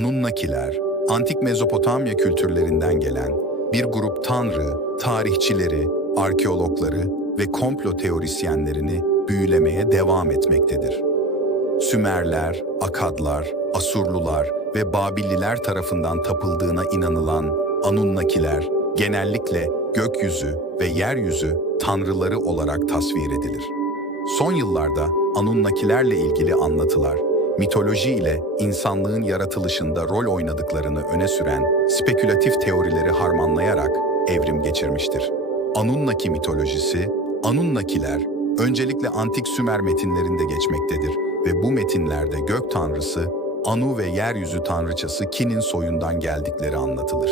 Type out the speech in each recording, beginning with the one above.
Anunnakiler, antik Mezopotamya kültürlerinden gelen bir grup tanrı, tarihçileri, arkeologları ve komplo teorisyenlerini büyülemeye devam etmektedir. Sümerler, Akadlar, Asurlular ve Babilliler tarafından tapıldığına inanılan Anunnakiler genellikle gökyüzü ve yeryüzü tanrıları olarak tasvir edilir. Son yıllarda Anunnakilerle ilgili anlatılar, mitoloji ile insanlığın yaratılışında rol oynadıklarını öne süren spekülatif teorileri harmanlayarak evrim geçirmiştir. Anunnaki mitolojisi, Anunnakiler öncelikle antik Sümer metinlerinde geçmektedir ve bu metinlerde gök tanrısı Anu ve yeryüzü tanrıçası Kin'in soyundan geldikleri anlatılır.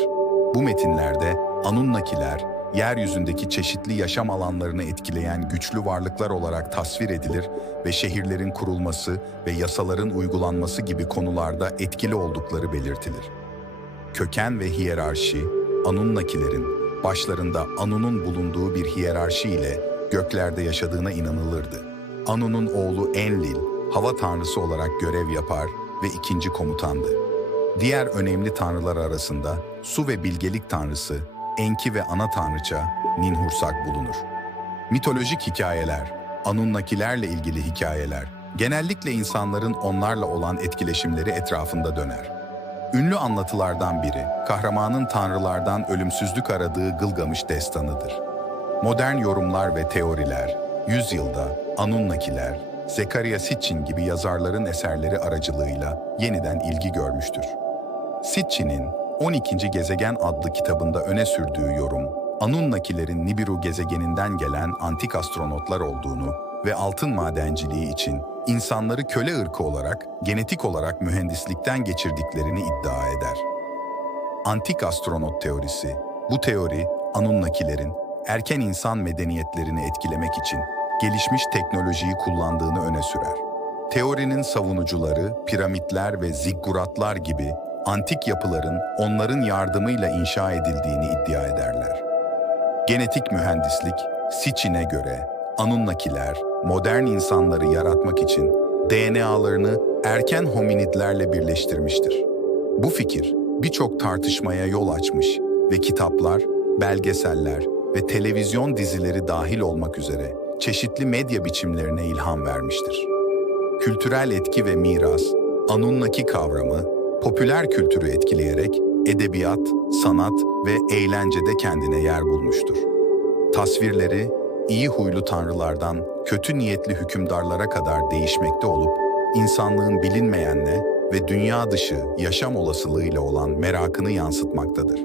Bu metinlerde Anunnakiler, yeryüzündeki çeşitli yaşam alanlarını etkileyen güçlü varlıklar olarak tasvir edilir ve şehirlerin kurulması ve yasaların uygulanması gibi konularda etkili oldukları belirtilir. Köken ve hiyerarşi, Anunnakilerin başlarında Anu'nun bulunduğu bir hiyerarşi ile göklerde yaşadığına inanılırdı. Anu'nun oğlu Enlil, hava tanrısı olarak görev yapar ve ikinci komutandı. Diğer önemli tanrılar arasında su ve bilgelik tanrısı, Enki ve ana tanrıça Ninhursak bulunur. Mitolojik hikayeler, Anunnakilerle ilgili hikayeler, genellikle insanların onlarla olan etkileşimleri etrafında döner. Ünlü anlatılardan biri, kahramanın tanrılardan ölümsüzlük aradığı Gılgamış destanıdır. Modern yorumlar ve teoriler, yüzyılda Anunnakiler, Zekariya Sitchin gibi yazarların eserleri aracılığıyla yeniden ilgi görmüştür. Sitchin'in 12. Gezegen adlı kitabında öne sürdüğü yorum, Anunnakilerin Nibiru gezegeninden gelen antik astronotlar olduğunu ve altın madenciliği için insanları köle ırkı olarak, genetik olarak mühendislikten geçirdiklerini iddia eder. Antik astronot teorisi, bu teori Anunnakilerin erken insan medeniyetlerini etkilemek için gelişmiş teknolojiyi kullandığını öne sürer. Teorinin savunucuları piramitler ve zigguratlar gibi antik yapıların onların yardımıyla inşa edildiğini iddia ederler. Genetik mühendislik, Sitchin'e göre Anunnakiler modern insanları yaratmak için DNA'larını erken hominidlerle birleştirmiştir. Bu fikir birçok tartışmaya yol açmış ve kitaplar, belgeseller ve televizyon dizileri dahil olmak üzere çeşitli medya biçimlerine ilham vermiştir. Kültürel etki ve miras, Anunnaki kavramı, popüler kültürü etkileyerek edebiyat, sanat ve eğlencede kendine yer bulmuştur. Tasvirleri, iyi huylu tanrılardan kötü niyetli hükümdarlara kadar değişmekte olup, insanlığın bilinmeyenle ve dünya dışı yaşam olasılığıyla olan merakını yansıtmaktadır.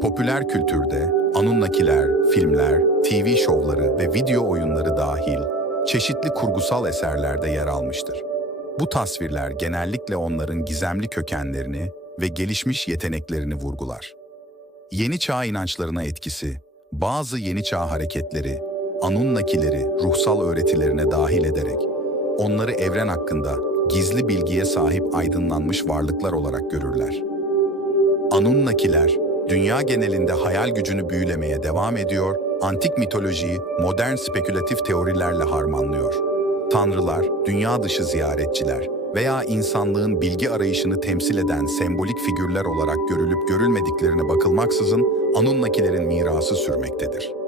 Popüler kültürde Anunnakiler, filmler, TV şovları ve video oyunları dahil çeşitli kurgusal eserlerde yer almıştır. Bu tasvirler genellikle onların gizemli kökenlerini ve gelişmiş yeteneklerini vurgular. Yeni çağ inançlarına etkisi, bazı yeni çağ hareketleri, Anunnakileri ruhsal öğretilerine dahil ederek onları evren hakkında gizli bilgiye sahip aydınlanmış varlıklar olarak görürler. Anunnakiler, dünya genelinde hayal gücünü büyülemeye devam ediyor, antik mitolojiyi modern spekülatif teorilerle harmanlıyor. Tanrılar, dünya dışı ziyaretçiler veya insanlığın bilgi arayışını temsil eden sembolik figürler olarak görülüp görülmediklerine bakılmaksızın Anunnakilerin mirası sürmektedir.